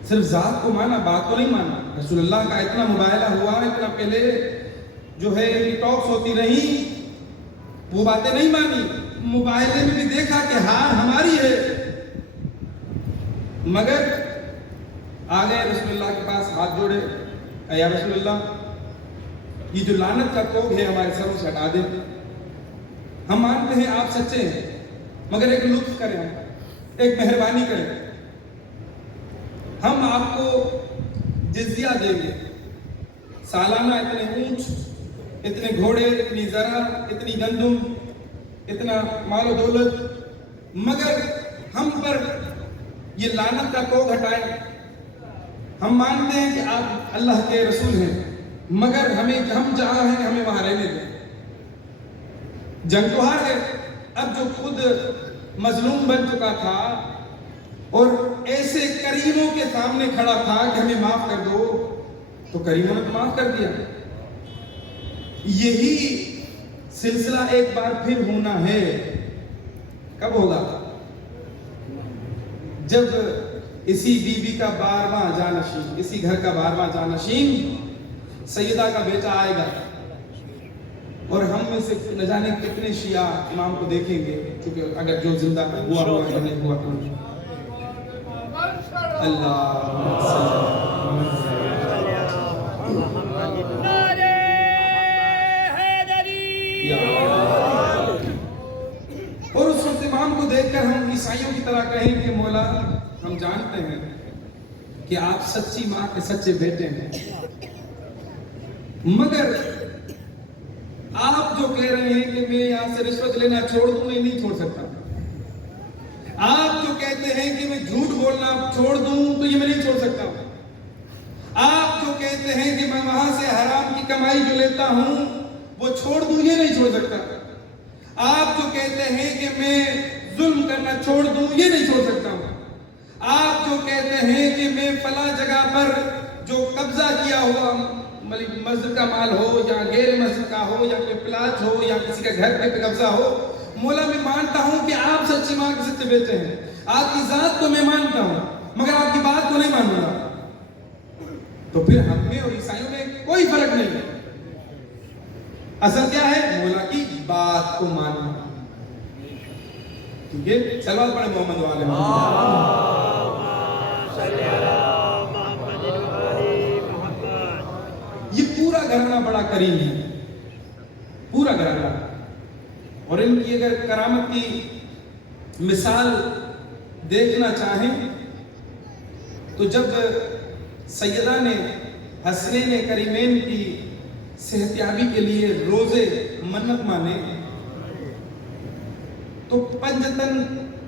صرف ذات کو مانا، بات کو نہیں مانا. رسول اللہ کا اتنا مباہلہ ہوا، اتنا پہلے جو ہے ٹاکس ہوتی رہی، وہ باتیں نہیں مانی. مباہلے میں بھی دیکھا کہ ہار ہماری ہے، مگر آگئے رسول اللہ کے پاس، ہاتھ جوڑے، یا رسول اللہ یہ جو لعنت کا کوگ ہے ہمارے سروں سے ہٹا دے. ہم مانتے ہیں آپ سچے ہیں، مگر ایک لطف کریں، ایک مہربانی کریں، ہم آپ کو جزیہ دیں گے، سالانہ اتنے اونٹ، اتنے گھوڑے، اتنی زرع، اتنی گندم، اتنا مال و دولت، مگر ہم پر یہ لعنت کا کوگ ہٹائیں. ہم مانتے ہیں کہ آپ اللہ کے رسول ہیں، مگر ہم جہاں ہیں ہمیں وہاں رہنے دیں. جنگ تو ہار گئے، اب جو خود مظلوم بن چکا تھا اور ایسے کریموں کے سامنے کھڑا تھا کہ ہمیں معاف کر دو، تو کریموں نے تو معاف کر دیا. یہی سلسلہ ایک بار پھر ہونا ہے. کب ہوگا؟ جب اسی بی بی کا 12واں جانشین، اسی گھر کا 12واں جانشین سیدہ کا بیٹا آئے گا، اور ہم میں سے نہ جانے کتنے شیعہ امام کو دیکھیں گے، کیونکہ اگر جو زندہ ہوا ہوا ہے نہیں ہوا تو اور اس وقت امام کو دیکھ کر ہم عیسائیوں کی طرح کہیں کہ مولا ہم جانتے ہیں کہ آپ سچی ماں کے سچے بیٹے ہیں، مگر آپ جو کہہ رہے ہیں کہ میں یہاں سے رشوت لینا چھوڑ دوں، میں نہیں چھوڑ سکتا. آپ جو کہتے ہیں کہ میں جھوٹ بولنا چھوڑ دوں تو یہ میں نہیں چھوڑ سکتا. آپ جو کہتے ہیں کہ میں وہاں سے حرام کی کمائی جو لیتا ہوں وہ چھوڑ دوں، یہ نہیں چھوڑ سکتا. آپ جو کہتے ہیں کہ میں ظلم کرنا چھوڑ دوں، یہ نہیں چھوڑ سکتا ہوں. آپ جو کہتے ہیں کہ میں فلاں جگہ پر جو قبضہ کیا ہوا مسجد کا مال ہو یا غیر مسجد کا ہو یا کوئی پلاٹ ہو یا کسی کا گھر پہ قبضہ ہو، مولا میں مانتا ہوں کہ آپ سچی ماں کے سچے بیٹے ہیں، آپ کی ذات کو میں مانتا ہوں، مگر آپ کی بات کو نہیں مانوں گا. تو پھر ہم میں اور عیسائیوں میں کوئی فرق نہیں ہے. اصل کیا ہے؟ مولا کی بات کو ماننا. ٹھیک ہے، صلوات پڑھیں محمد وعلى محمد. یہ پورا گھرانہ بڑا کریم ہے، پورا گھرانہ. اور ان کی اگر کرامت کی مثال دیکھنا چاہیں تو جب سیدہ نے حسنین کریمین کی صحتیابی کے لیے روزے منت مانے تو پنجتن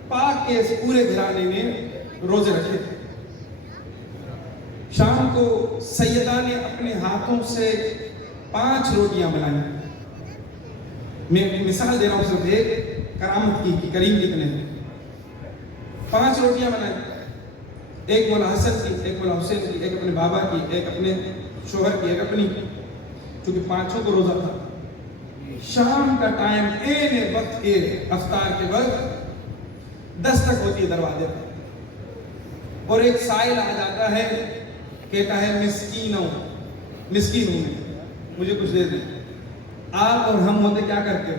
پاک کے اس پورے گھرانے نے روزے رکھے تھے. شام کو سیدہ نے اپنے ہاتھوں سے 5 روٹیاں بنائیں. میں مثال دے رہا ہوں صرف ایک کرامت کی کریم کتنے ہیں. 5 روٹیاں بنائیں، ایک مولا حسن کی، ایک مولا حسین کی، ایک اپنے بابا کی، ایک اپنے شوہر کی، ایک اپنی، چونکہ 5 کو روزہ تھا. شام کا ٹائم این وقت کے افطار کے وقت دستک ہوتی ہے دروازے پر، اور ایک سائل آ جاتا ہے، کہتا ہے مسکین ہوں مجھے کچھ دے دیں. آپ اور ہم ہوتے کیا کرتے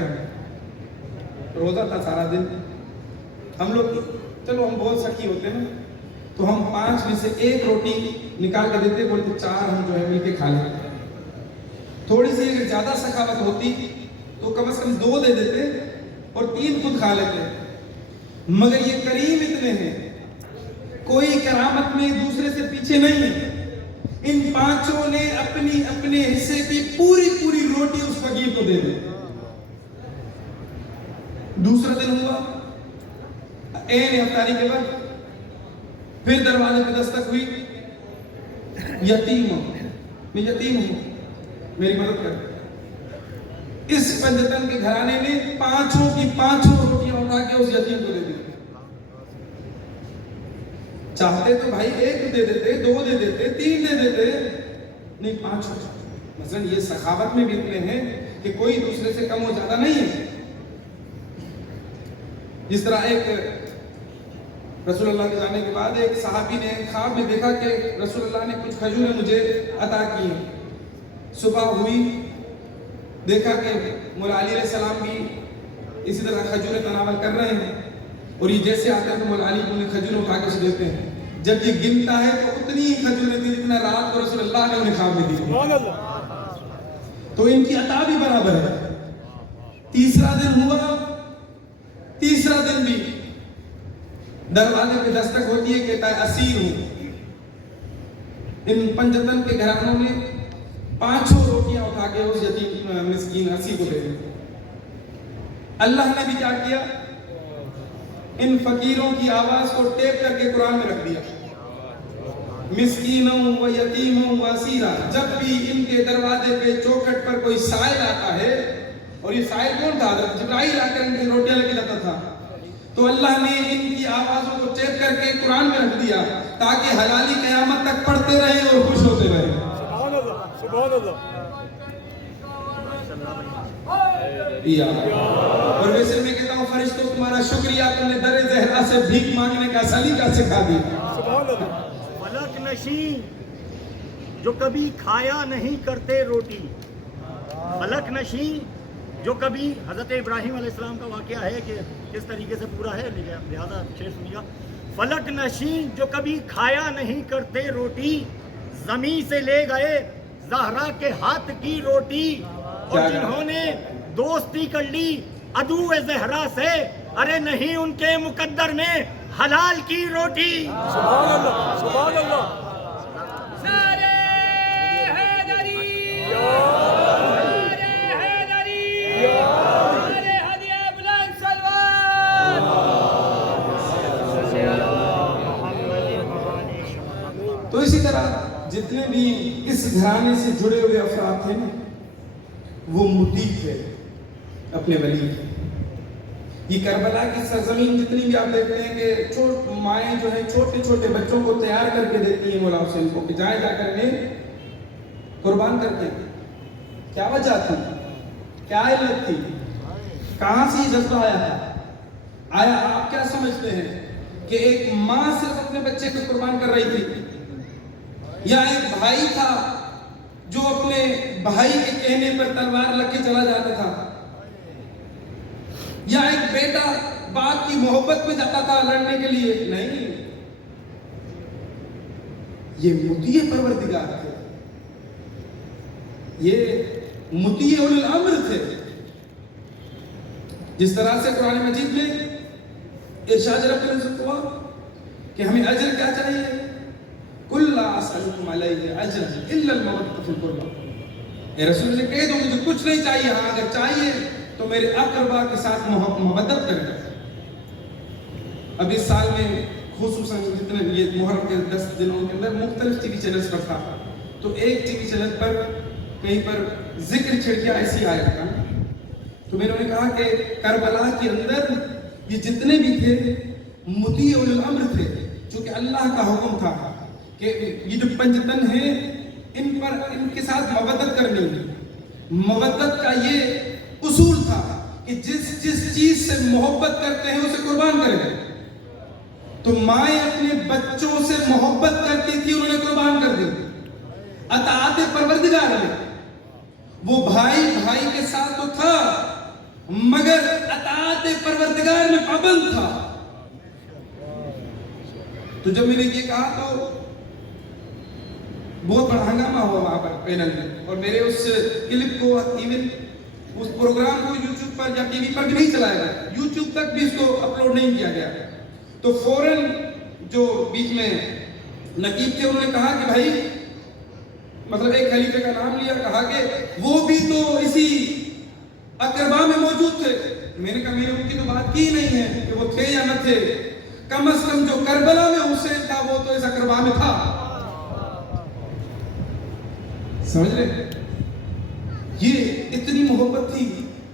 ہیں؟ روزہ تھا سارا دن، ہم لوگ چلو ہم بہت سخی ہوتے ہیں تو ہم 5 میں سے 1 روٹی نکال کے دیتے، بولتے 4 ہم جو ہے مل کے کھا لیتے. تھوڑی سی اگر زیادہ سخاوت ہوتی تو کم از کم 2 دے دیتے اور 3 خود کھا لیتے. مگر یہ کریم اتنے ہیں، کوئی کرامت میں دوسرے سے پیچھے نہیں ہے. ان 5 نے اپنے حصے کی پوری روٹی اس فقیر کو دے دی. دوسرا دن ہوا، این افطاری کے بعد پھر دروازے پہ دستک ہوئی، میں یتیم ہوں میری مدد کر. اس پنجتن کے گھرانے نے 5 کی 5 روٹیاں اٹھا کے اس یتیم کو دے دی. چاہتے تو بھائی 1 دے دیتے, 2 دے دیتے, 3 دے دیتے, نہیں 5 ہو جاتے. مثلا یہ سخاوت میں بھی اتنے ہیں کہ کوئی دوسرے سے کم و زیادہ نہیں ہے. جس طرح ایک رسول اللہ کے جانے کے بعد ایک صحابی نے خواب میں دیکھا کہ رسول اللہ نے کچھ کھجوریں مجھے عطا کی ہیں. صبح ہوئی, دیکھا کہ مولا علی علیہ السلام بھی اسی طرح کھجوریں تناول کر رہے ہیں, اور یہ جیسے آتے ہیں تو مولا علی انہیں کھجوریں اٹھا کے اسے دیتے ہیں. جب یہ گنتا ہے تو اتنی ہی کھجوریں تھیں جتنا رات کو رسول اللہ نے انہیں خواب میں دی. تو ان کی عطا بھی برابر ہے. تیسرا دن ہوا, تیسرا دن بھی دروازے پہ دستک ہوتی ہے, کہتا ہے اسیر ہوں. ان پنجتن کے گھرانوں نے 5 روٹیاں اٹھا کے اس یتیم مسکین اسیر کو دے دی. اللہ نے بھی کیا کیا, ان فقیروں کی آواز کو ٹیپ کر کے قرآن میں رکھ دیا. مسکینوں و یتیموں و اسیرا. جب بھی ان کے دروازے پہ چوکھٹ پر کوئی سائل آتا ہے, اور یہ سائل کون تھا؟ جبرائیل آ کر ان کی روٹیاں لے کے جاتا تھا, تو اللہ نے ان کی آوازوں کو ٹیپ کر کے قرآن میں رکھ دیا تاکہ حلالی قیامت تک پڑھتے رہیں اور خوش ہوتے رہیں. سبحان اللہ, سبحان اللہ. اور ویسے میں کہتا ہوں فرشتوں تمہارا شکریہ, تم نے در زہرا سے بھیک مانگنے کا سلیقہ سکھا دیا. سبحان اللہ. فلک نشین جو کبھی کھایا نہیں کرتے روٹی. فلک نشین جو کبھی, حضرت ابراہیم علیہ السلام کا واقعہ ہے کہ کس طریقے سے پورا ہے, لہذا شیخ سنیے. فلک نشین جو کبھی کھایا نہیں کرتے روٹی, زمین سے لے گئے زہرا کے ہاتھ کی روٹی. اور جنہوں نے دوستی کر لی عدو زہرا سے, ارے نہیں ان کے مقدر میں حلال کی روٹی. سبحان اللہ, سبحان اللہ. نعرہ حیدری, نعرہ حیدری, نعرہ ہدیہ بلند سلوات. تو اسی طرح جتنے بھی اس گھرانے سے جڑے ہوئے افراد تھے وہ مطیع تھے اپنے ولی. یہ کربلا کی سرزمین جتنی بھی آپ دیکھتے ہیں کہ مائیں جو ہیں چھوٹے چھوٹے بچوں کو تیار کر کے دیتی ہیں مولا حسین کو کہ جائیں جا کر کے قربان کرتے ہیں. کیا وجہ تھی, کیا علت تھی, کہاں سے یہ جذبہ آیا تھا؟ آیا آپ کیا سمجھتے ہیں کہ ایک ماں صرف اپنے بچے کو قربان کر رہی تھی, یا ایک بھائی تھا جو اپنے بھائی کے کہنے پر تلوار لگ کے چلا جاتا تھا, یا ایک بیٹا باپ کی محبت میں جاتا تھا لڑنے کے لیے؟ نہیں, یہ مطیع پروردگار تھے, یہ مطیع اولی الامر تھے. جس طرح سے قرآن مجید میں ارشاد رب العزت ہوا کہ ہمیں اجر کیا چاہیے, قل لا اسألکم علیہ اجرا الا المودۃ فی القربى. اے رسول نے کہہ دو مجھے کچھ نہیں چاہیے, ہاں اگر چاہیے تو میرے اقربا کے ساتھ مودت کریں. اب اس سال میں خصوصاً جتنے یہ محرم کے 10 دنوں کے اندر مختلف ٹی وی چینلز پر تھا, تو ایک ٹی وی چینل پر کہیں پر ذکر چھڑکیا ایسی آیت کا, تو میں نے کہا کہ کربلا کے اندر یہ جتنے بھی تھے مطیع اولی الامر تھے, چونکہ اللہ کا حکم تھا کہ یہ جو پنجتن ہیں ان پر ان کے ساتھ مودت کرنی ہے. مودت کا یہ اصول تھا کہ جس چیز سے محبت کرتے ہیں اسے قربان کریں. تو مائیں اپنے بچوں سے محبت کرتی تھی, انہوں نے قربان کر دی. اطاعت پروردگار میں وہ بھائی بھائی کے ساتھ تو تھا مگر اطاعت پروردگار میں پابند تھا. تو جب میں نے یہ کہا تو بہت بڑا ہنگامہ ہوا وہاں پر پینل میں, اور میرے اس کلپ کو ایون اس پروگرام کو یوٹیوب پر یا ٹی وی پر بھی نہیں چلایا گیا, یوٹیوب تک بھی اس کو اپلوڈ نہیں کیا گیا. تو فوراً جو بیچ میں نقیب تھے انہوں نے کہا کہ بھائی, مطلب ایک خلیفے کا نام لیا, کہا کہ وہ بھی تو اسی اقربا میں موجود تھے. میں نے کہا میں نے ان کی تو بات کی نہیں ہے کہ وہ تھے یا نہ تھے, کم از کم جو کربلا میں حسین تھا وہ تو اس اقربا میں تھا. سمجھ رہے, یہ اتنی محبت تھی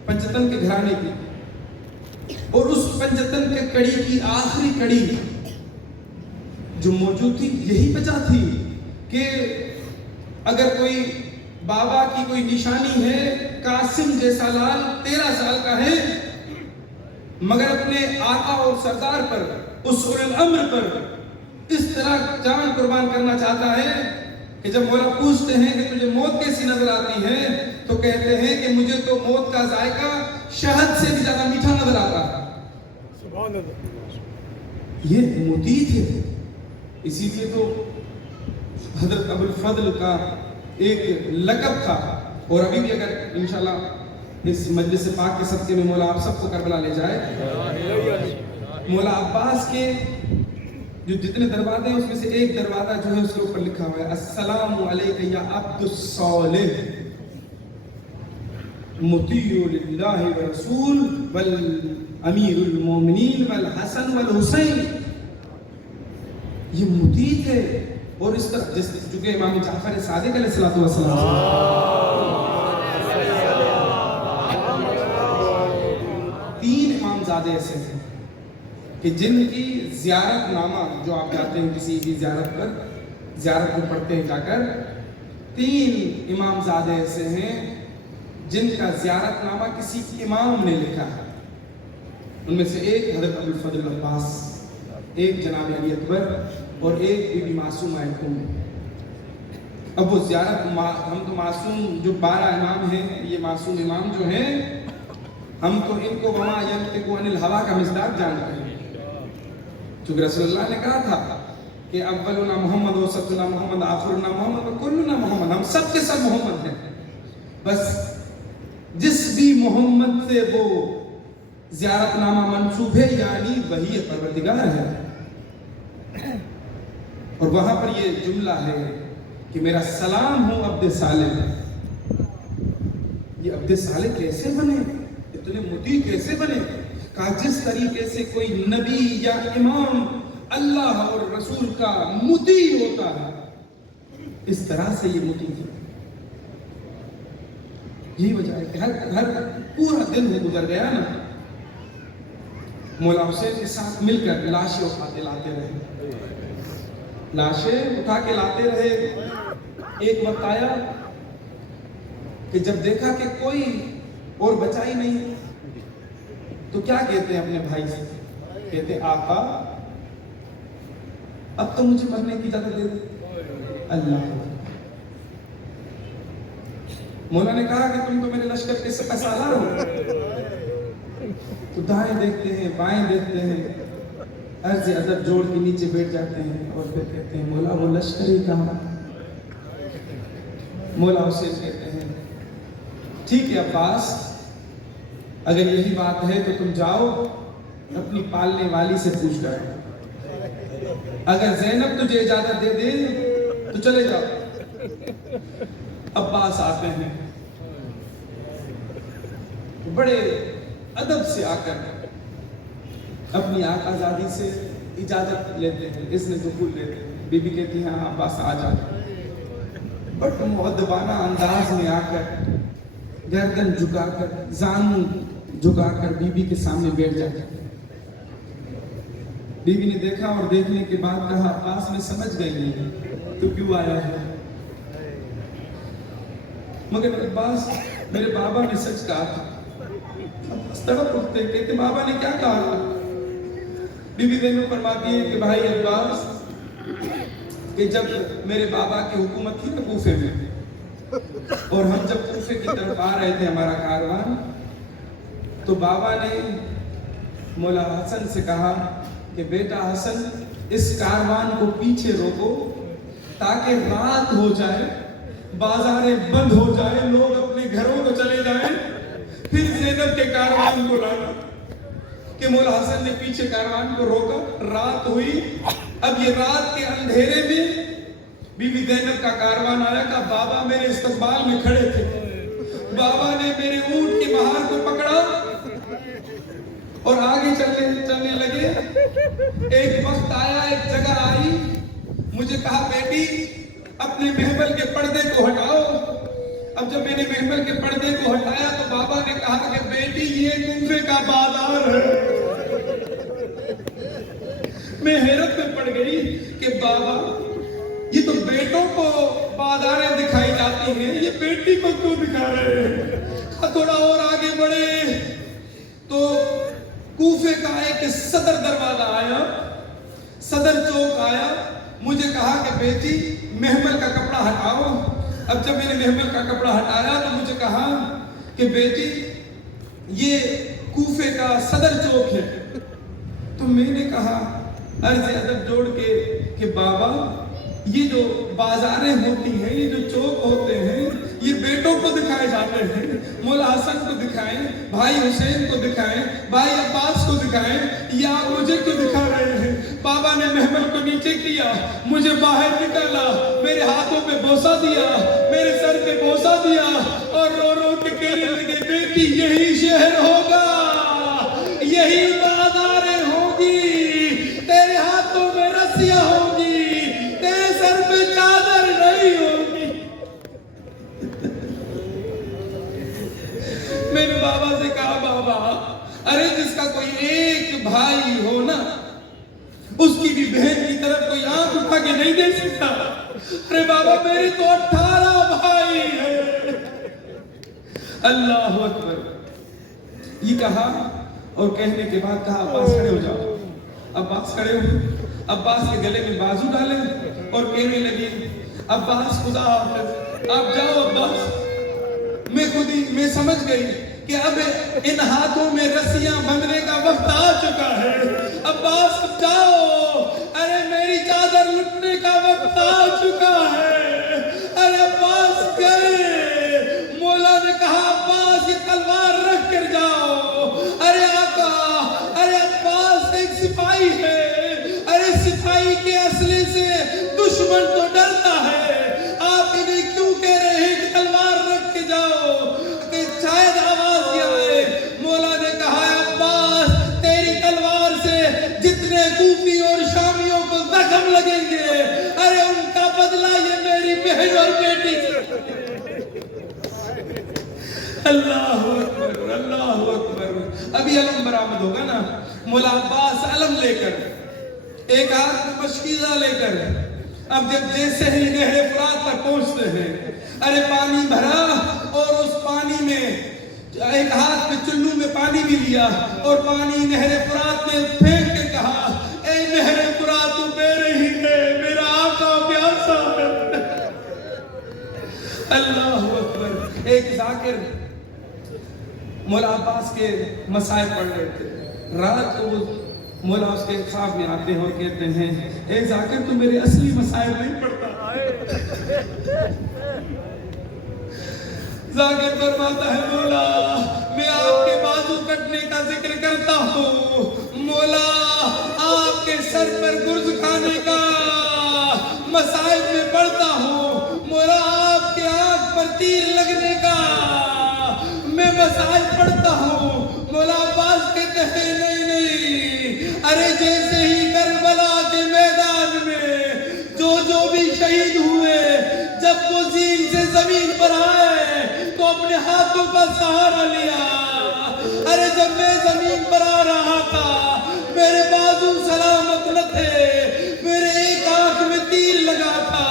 پنجتن کے گھرانے کی. اور اس پنجتن کے کڑی کی آخری کڑی جو موجود تھی یہی وجہ تھی کہ اگر کوئی بابا کی کوئی نشانی ہے، قاسم جیسا لال 13 سال کا ہے مگر اپنے آقا اور سردار پر، اس اولو الامر پر اس طرح جان قربان کرنا چاہتا ہے کہ جب مولا پوچھتے ہیں کہ تجھے موت کیسی نظر آتی ہے تو کہتے ہیں کہ مجھے تو موت کا ذائقہ شہد سے بھی زیادہ میٹھا نظر آتا ہے۔ سبحان اللہ، یہ مطیع تھے، اسی لیے تو حضرت ابو الفضل کا ایک لقب تھا، اور ابھی بھی اگر انشاءاللہ اس مجلس پاک کے صدقے میں مولا آپ سب کو کربلا لے جائے، مولا عباس کے جو جتنے دروازے ہیں اس میں سے ایک دروازہ جو ہے اس کے اوپر لکھا ہوا ہے السلام علیک یا عبد الصالح مطیع للہ ورسول والامیر المومنین والحسن والحسین۔ یہ مطیع تھے، اور اس طرح جس چونکہ امام جعفر صادق علیہ الصلوۃ والسلام 3 امامزادے ایسے ہیں کہ جن کی زیارت نامہ جو آپ جاتے ہیں کسی بھی زیارت کو پڑھتے ہیں جا کر، 3 امامزادے ایسے ہیں جن کا زیارت نامہ کسی امام نے لکھا ہے۔ ان میں سے ایک حضرت ابو الفضل عباس، ایک جناب علی اکبر، اور ایک بی بی معصومہ ام۔ اب وہ زیارت ہم تو معصوم جو 12 امام ہیں، یہ معصوم امام جو ہیں ہم تو ان کو وما ینطق عن الہوا کا مصداق جانتے ہیں، چونکہ رسول اللہ نے کہا تھا کہ اولنا محمد وسطنا محمد آخرنا محمد وکلنا محمد، ہم سب کے سب محمد ہیں، بس جس بھی محمد سے وہ زیارت نامہ منسوب ہے یعنی وہی پروردگار ہے۔ اور وہاں پر یہ جملہ ہے کہ میرا سلام ہوں عبد صالح۔ یہ عبد صالح کیسے بنے، اتنے مطیع کیسے بنے؟ کہا جس طریقے سے کوئی نبی یا امام اللہ اور رسول کا مطیع ہوتا ہے اس طرح سے یہ مطیع ہے۔ یہی وجہ ہے کہ ہر پورا دن وہ گزر گیا نا، مولا حسین کے ساتھ مل کر لاشیں اٹھاتے لاتے رہے، لاشیں اٹھا کے لاتے رہے۔ ایک وقت آیا کہ جب دیکھا کہ کوئی اور بچا ہی نہیں تو کیا کہتے ہیں اپنے بھائی سے، کہتے ہیں آقا اب تو مجھے مرنے کی اجازت دے دے۔ اللہ مولا نے کہا کہ تم تو میرے لشکر کے سپہ سالار ہو، تو دائیں دیکھتے ہیں بائیں دیکھتے ہیں، عرض ادب جوڑ کے نیچے بیٹھ جاتے ہیں اور پھر کہتے ہیں مولا وہ لشکر ہی کہاں؟ مولا حسین کہتے ہیں ٹھیک ہے عباس، اگر یہی بات ہے تو تم جاؤ اپنی پالنے والی سے پوچھ کر، اگر زینب تجھے اجازت دے دے تو چلے جاؤ۔ عباس آتے ہیں بڑے ادب سے آ کر اپنی آقازادی سے اجازت لیتے ہیں، اس نے دخول لیتے ہیں۔ بی بی کہتی ہیں ہاں عباس آ جا، بٹ مؤدبانہ انداز میں آ کر گردن جھکا کر زانو جھکا کر بی بی کے سامنے بیٹھ جاتے ہیں۔ بی بی نے دیکھا اور دیکھنے کے بعد کہا عباس میں سمجھ گئی نہیں تو کیوں آیا ہے، مگر عباس میرے بابا نے سچ کہا تھا۔ عباس تڑپ اٹھتے کہتے بابا نے کیا کہا تھا؟ بی بی زینب فرماتی ہے کہ بھائی عباس کہ جب میرے بابا کی حکومت تھی نا کوفے میں، اور ہم جب کوفے کی طرف آ رہے تھے ہمارا کاروان، تو بابا نے مولا حسن سے کہا کہ بیٹا حسن اس کاروان کو پیچھے روکو تاکہ رات ہو جائے، بازاریں بند ہو جائے، لوگ اپنے گھروں کو چلے جائیں، پھر زینب کے کاروان کو لانا۔ کہ مولا حسن نے پیچھے کاروان کو روکا، رات ہوئی، اب یہ رات کے اندھیرے میں بی بی زینب کا کاروان آیا، کہ بابا میرے استقبال میں کھڑے تھے، بابا نے میرے اونٹ کی مہار کو پکڑا اور آگے چلنے لگے۔ ایک وقت آیا، ایک جگہ آئی، مجھے کہا بیٹی اپنے محمل کے پردے کو ہٹاؤ۔ اب جب میں نے محمل کے پردے کو ہٹایا تو بابا نے کہا کہ بیٹی یہ کوفے کا بازار ہے۔ میں حیرت میں پڑ گئی کہ بیٹی کو کیوں دکھا رہے ہیں؟ تھوڑا اور آگے بڑھے تو کوفے کا ایک صدر دروازہ آیا، صدر چوک آیا، مجھے کہا کہ بیٹی محمل کا کپڑا ہٹاؤ۔ اب جب میں نے محمل کا کپڑا ہٹایا تو مجھے کہا کہ بیٹی یہ کوفے کا صدر چوک ہے۔ تو میں نے کہا عرض ادب جوڑ کے کہ بابا یہ جو بازاریں ہوتی ہیں، یہ جو چوک ہوتے ہیں، یہ بیٹوں کو دکھائے جاتے ہیں، مولا حسن کو دکھائیں، بھائی حسین کو دکھائیں، بھائی عباس کو دکھائیں، یہ آپ مجھے کیوں دکھا رہے ہیں؟ بابا نے محمل کو نیچے کیا، مجھے باہر نکالا، میرے ہاتھوں پہ بوسہ دیا، میرے سر پہ بوسہ دیا اور رو رو کے کہنے لگے بیٹی یہی شہر ہوگا، یہی بازاریں ہوگی، تیرے ہاتھوں میں رسیاں ہوگی، تیرے سر پہ چادر نہیں ہوگی۔ میں نے بابا سے کہا بابا ارے جس کا کوئی ایک بھائی ہو نا، اس کی بھی بہن کی طرف کوئی آنکھ اٹھا کے نہیں دے سکتا۔ ارے بابا میری تو 18 بھائی ہیں۔ اللہ اکبر یہ کہا اور کہنے کے بعد کہا عباس کھڑے ہو جاؤ۔ عباس کھڑے ہوئے، عباس کے گلے میں بازو ڈالے اور کہنے لگی عباس خدا حافظ، آپ جاؤ عباس۔ میں سمجھ گئی کہ اب ان ہاتھوں میں رسیاں بندھنے کا وقت آ چکا ہے۔ عباس جاؤ، ارے میری چادر لٹنے کا وقت آ چکا ہے۔ ارے عباس گئے، مولا نے کہا عباس یہ تلوار رکھ کر جاؤ۔ ارے آقا، ارے عباس ایک سپاہی ہے، ارے سپاہی کے اسلحے سے دشمن تو ڈرتا ہے، آپ انہیں کیوں کہہ رہے ہیں کہ تلوار رکھ کے جاؤ کہ شاید آواز یہ آئے؟ مولا نے کہا عباس تیری تلوار سے جتنے کوفی اور شامیوں کو زخم لگیں گے، ارے ان کا بدلہ یہ میری بہن اور بیٹی سے۔ اللہ اکبر، اللہ اکبر۔ ابھی علم برآمد ہوگا نا، مولا عباس علم لے کر، ایک ہاتھ میں مشکیزہ لے کر، اب جب جیسے ہی نہر فرات تک پہنچتے ہیں، ارے پانی بھرا اور اس پانی میں ایک ہاتھ میں چلو میں پانی بھی لیا اور پانی نہر فرات میں پھینک کے کہا اے نہر فرات تو بہ رہی ہے، میرا آقا پیاسا ہے۔ اللہ اکبر۔ ایک ذاکر مولا عباس کے مسائل پڑھ رہے تھے، رات کو مولا اس کے خواب میں آتے ہیں اور کہتے ہیں اے ذاکر تو میرے اصلی مسائل نہیں پڑھتا۔ ذاکر فرماتا ہے مولا میں آپ کے بازو کٹنے کا ذکر کرتا ہوں، مولا آپ کے سر پر گرز کھانے کا مسائل میں پڑھتا ہوں، مولا آپ کے آنکھ پر تیر لگنے کا میں مسائل پڑھتا ہوں۔ مولا عباس کہتے ہیں نہیں نہیں، ارے جیسے ہی کربلا کے میدان میں جو بھی شہید ہوئے، جب وہ زین سے زمین پر آئے تو اپنے ہاتھوں کا سہارا لیا۔ ارے جب میں زمین پر آ رہا تھا میرے بازو سلامت نہ تھے، میرے ایک آنکھ میں تیر لگا تھا،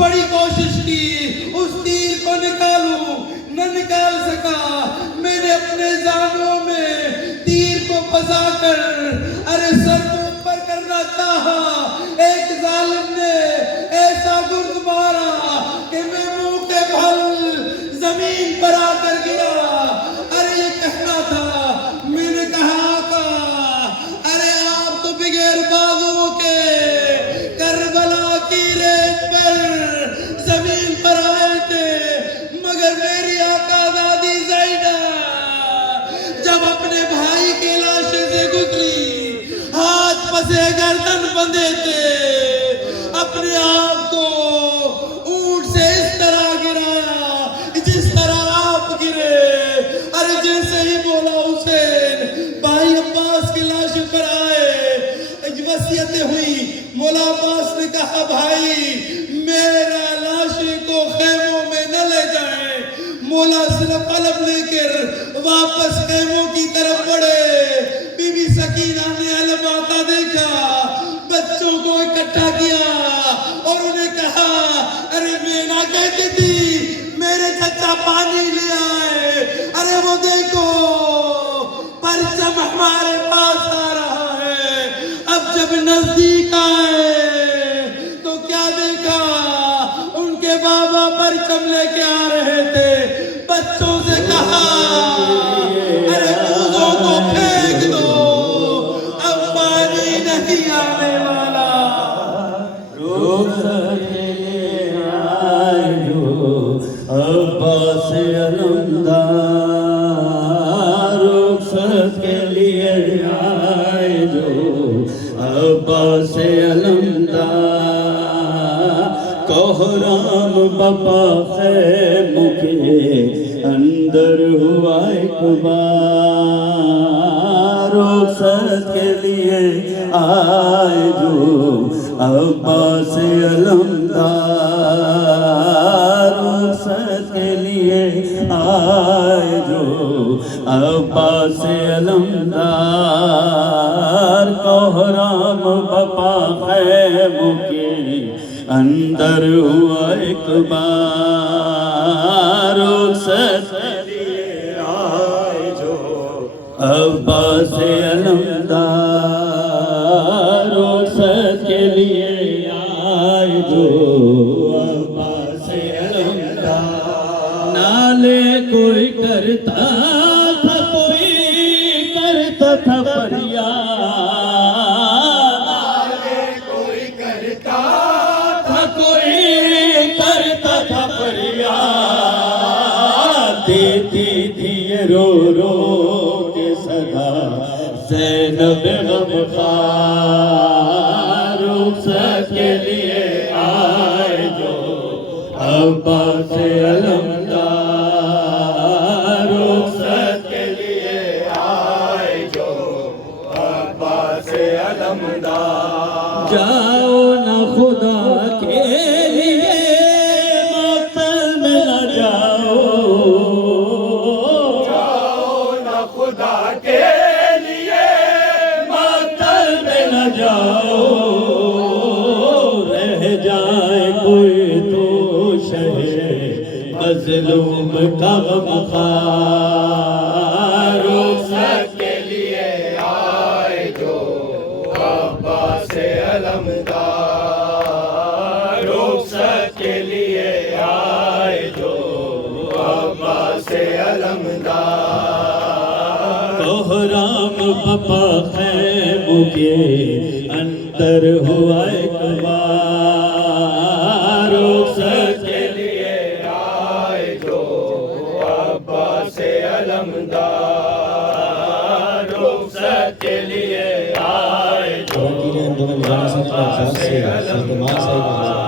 بڑی کوشش کی اس تیر کو نکالوں، نہ نکال سکا۔ میں نے اپنے زانوں میں تیر کو پھنسا کر ارے سر کو اوپر کرنا چاہا، ایک ظالم نے ایسا گرد مارا کہ میں منہ کے بھل زمین پر آ کر گرا۔ ارے یہ کہنا تھا، میں نے کہا آقا ارے آپ تو بغیر بازو کے کربلا کی ریت پر زمین پر آئے تھے، مگر میری آقا دادی زینب جب اپنے بھائی کی لاشیں سے گزری، ہاتھ پسے گردن بندھے تھے، اپنے آپ کو اونٹ سے اس طرح گرایا جس طرح آپ گرے۔ ارے جیسے ہی مولا حسین بھائی عباس کی لاش پر آئے، وصیتیں ہوئی، مولا عباس نے کہا بھائی میرا لاشیں کو خیموں میں نہ لے جائیں۔ مولا صرف علم لے کر واپس خیموں کی طرف بڑھے۔ بی بی سکینہ نے علم آتا دیکھا، بچوں کو اکٹھا کیا اور انہیں کہا ارے میں نہ کہتی تھی میرے چچا نزدیک آئے تو کیا دیکھا؟ ان کے بابا پرچم لے کے آ رہے تھے. بچوں سے کہا ارے کوزوں کو پھینک دو، اب پانی نہیں آنے والا. رخصت آئے جو عباس علمدار، رخصت کے لیے آئے جو عباس علمدار. کوہرام بپا خیم کے اندر ہوا ایک بار، رخصت کے لیے آئے جو عباس علمدار، رخصت کے لیے آئے جو عباس علمدار. کوہرام بپا خیم کے اندر ہوا ایک بار، رخصت کے لیے آئے جو عباس علمدار، رخصت کے لیے آئے جو عباس علمدار. نالے کوئی کرتا تھا، کوئی کرتا تھا فریاد، نالے کوئی کرتا تھا، کوئی کرتا تھا فریاد. دیتی تھی یہ رو رو کے صدا زینب غمخوار، رخصت کے لیے آئے جو عباس علمدار، رخصت کے لیے آئے جو عباس علمدار. جاؤ نہ خدا کے لیے مقتل میں نہ جاؤ، جاؤ نہ خدا کے لیے مقتل میں نہ جاؤ. رہ جائے کوئی تو شہر مظلوم کا غمخوار، رخصت کے لیے آئے جو عباس علمدار، رخصت کے لیے آئے جو عباس علمدار. کوہرام بپا خیم کے اندر ہوا ایک بار، رخصت کے لیے آئے جو عباس علمدار، رخصت کے لیے آئے جو عباس علمدار.